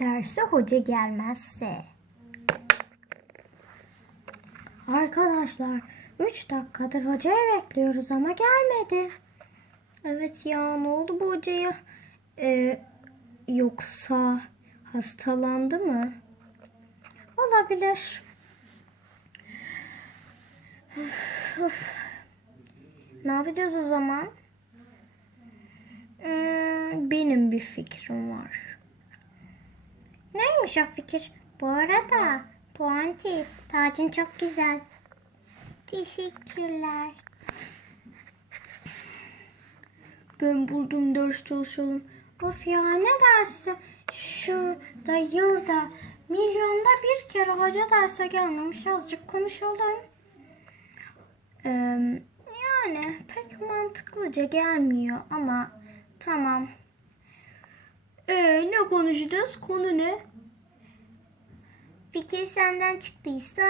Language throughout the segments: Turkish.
Derse hoca gelmezse. Arkadaşlar 3 dakikadır hocayı bekliyoruz ama gelmedi. Evet ya ne oldu bu hocaya? Ee, yoksa hastalandı mı? Olabilir. Üf, üf. Ne yapacağız o zaman? Hmm, benim bir fikrim var. Neymiş o fikir? Bu arada Puanti, tacın çok güzel. Teşekkürler. Ben buldum ders çalışalım. Of ya ne dersi? Şurada yılda milyonda bir kere hoca derse gelmemiş azıcık konuşalım. Ee, yani pek mantıklıca gelmiyor ama tamam. Ee, ne konuşacağız? Konu ne? Fikir senden çıktıysa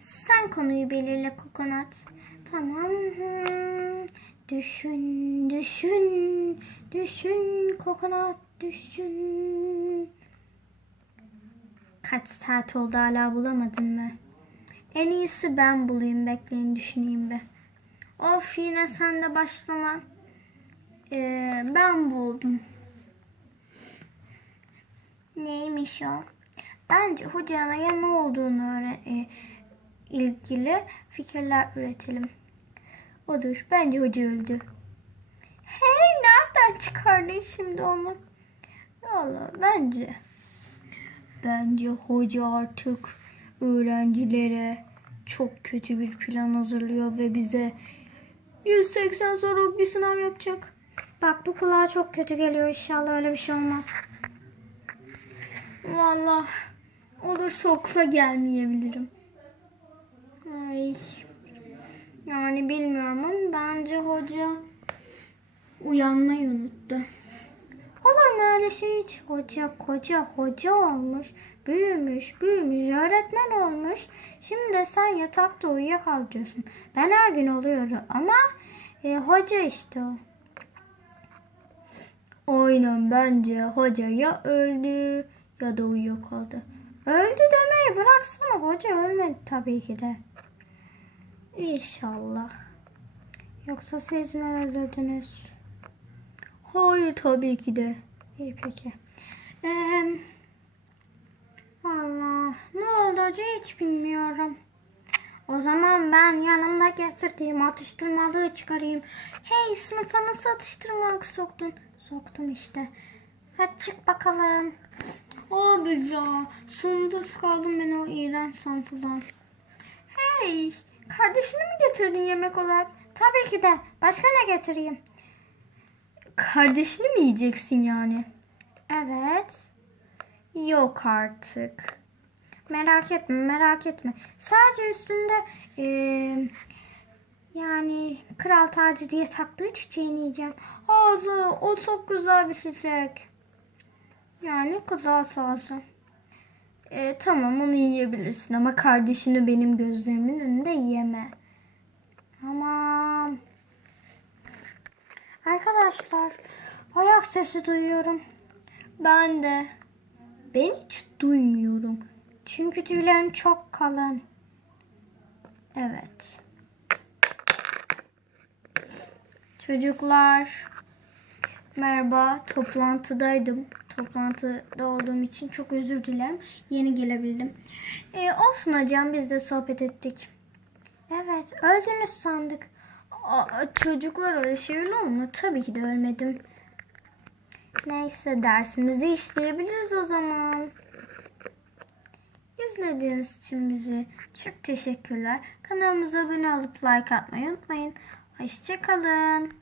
sen konuyu belirle kokonat. Tamam. Düşün, düşün, düşün kokonat, düşün. Kaç saat oldu hala bulamadın mı? En iyisi ben bulayım, bekleyin düşüneyim bir. Of yine sen de başlama. Ee, ben buldum. Neymiş o? Bence hocaya ne olduğunu e, ilgili fikirler üretelim. Odur. Bence hoca öldü. Hey nereden çıkardın şimdi onu? Valla bence. Bence hoca artık öğrencilere çok kötü bir plan hazırlıyor ve bize 180 soru bir sınav yapacak. Bak bu kulağa çok kötü geliyor. İnşallah öyle bir şey olmaz. Vallahi olursa okula gelmeyebilirim. Ay. Yani bilmiyorum ama bence hoca uyanmayı unuttu. Olur mu öyle şey hiç? Hoca koca hoca olmuş. Büyümüş, büyümüş, öğretmen olmuş. Şimdi de sen yatakta uyuyakal diyorsun. Ben her gün oluyorum ama e, hoca işte o. Aynen bence hoca ya öldü ya da uyuyakaldı. Öldü demeyi bıraksana hoca ölmedi tabii ki de. İnşallah. Yoksa siz mi öldürdünüz? Hayır tabii ki de. İyi peki. Ee, Allah ne hoca hiç bilmiyorum. O zaman ben yanımda getirdiğim atıştırmalığı çıkarayım. Hey sınıfa nasıl atıştırmalık soktun? Soktum işte. Hadi çık bakalım. Abi ya sonunda kaldım ben o iğrenç santıdan. Hey kardeşini mi getirdin yemek olarak? Tabii ki de. Başka ne getireyim? Kardeşini mi yiyeceksin yani? Evet. Yok artık. Merak etme, merak etme. Sadece üstünde eee, yani kral tacı diye taktığı çiçeğini yiyeceğim. Ağzı, o çok güzel bir çiçek. Yani kızal ağzı. E, tamam onu yiyebilirsin ama kardeşini benim gözlerimin önünde yeme. Tamam. Arkadaşlar ayak sesi duyuyorum. Ben de. Ben hiç duymuyorum. Çünkü tüylerim çok kalın. Evet. Çocuklar merhaba toplantıdaydım. Toplantıda olduğum için çok özür dilerim. Yeni gelebildim. Ee, olsun hocam biz de sohbet ettik. Evet öldünüz sandık. Aa, çocuklar öyle şey olur mu? Tabii ki de ölmedim. Neyse dersimizi işleyebiliriz o zaman. İzlediğiniz için bizi çok teşekkürler. Kanalımıza abone olup like atmayı unutmayın. Hoşçakalın.